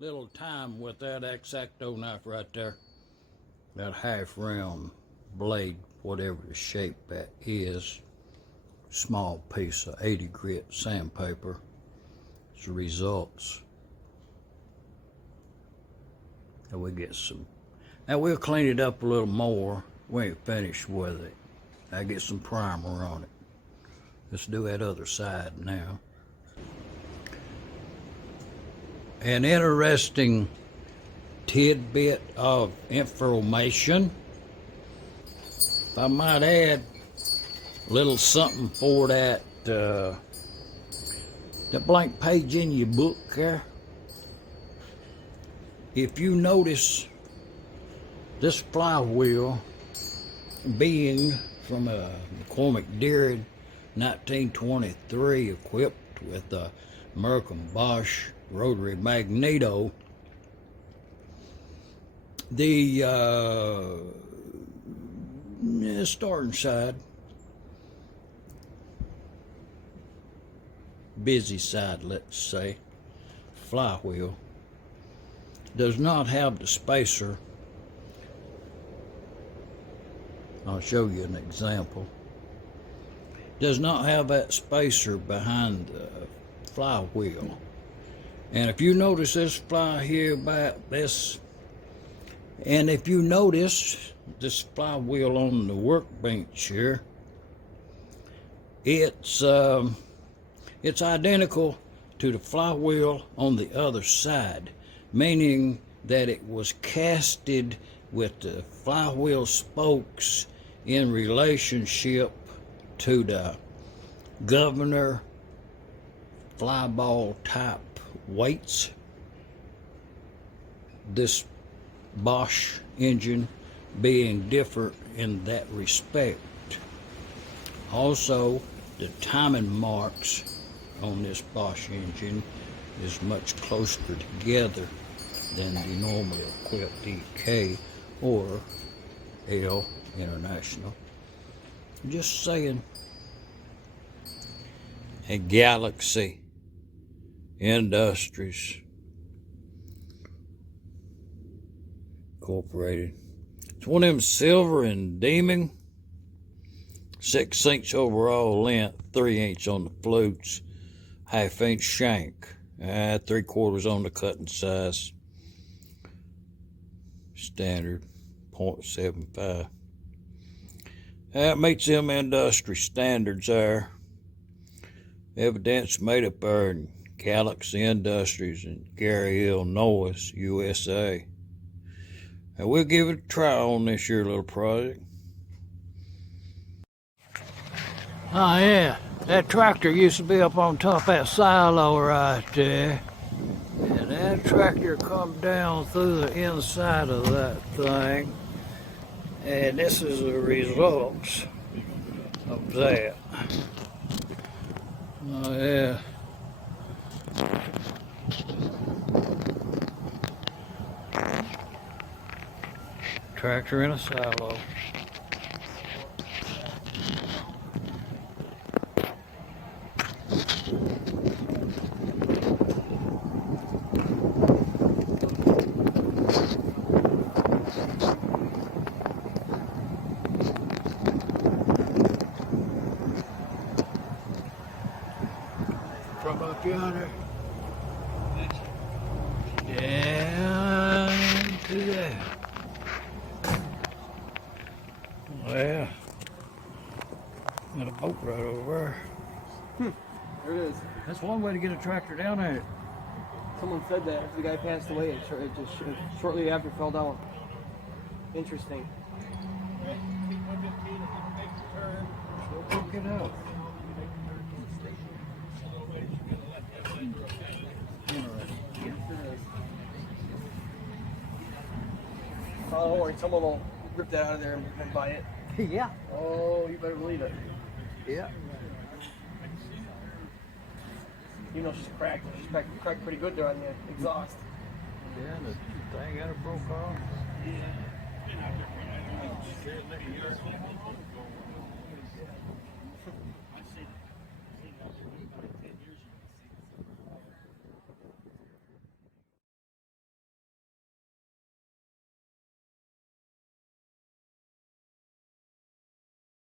Little time with that X-Acto knife right there. That half round blade, whatever the shape that is. Small piece of 80 grit sandpaper. It's the results. And we get some. Now we'll clean it up a little more. We ain't finished with it. I get some primer on it. Let's do that other side now. An interesting tidbit of information, if I might add, a little something for that that blank page in your book there. If you notice this flywheel being from a McCormick Deering 1923, equipped with a American Bosch rotary magneto, the starting side, busy side, let's say, flywheel, does not have the spacer. I'll show you an example. Does not have that spacer behind the flywheel. And if you notice this fly here by this, and if you notice this flywheel on the workbench here, it's identical to the flywheel on the other side, meaning that it was casted with the flywheel spokes in relationship to the governor flyball type weights. This Bosch engine being different in that respect. Also, the timing marks on this Bosch engine is much closer together than the normally equipped EK or L International. Just saying. A Galaxy Industries Incorporated. It's one of them silver and deeming. 6" overall length, 3" on the flutes, 1/2" shank, 3/4 on the cutting size. Standard 0.75. That meets them industry standards there. Evidence made up there in Galaxy Industries in Gary, Illinois, USA. And we'll give it a try on this here little project. Oh yeah, that tractor used to be up on top of that silo right there. And that tractor come down through the inside of that thing. And this is the results of that. Oh yeah. Tractor in a silo. From up yonder down to there. Well, got a boat right over there. There it is. That's one way to get a tractor down there. Someone said that after the guy passed away, it just shortly after fell down. Interesting. Go pick it up. Oh, don't worry, someone will rip that out of there and buy it. Yeah. Oh, you better believe it. Yeah. You know she's cracked. She's cracked pretty good there on the exhaust. Yeah, the thing got it broke off.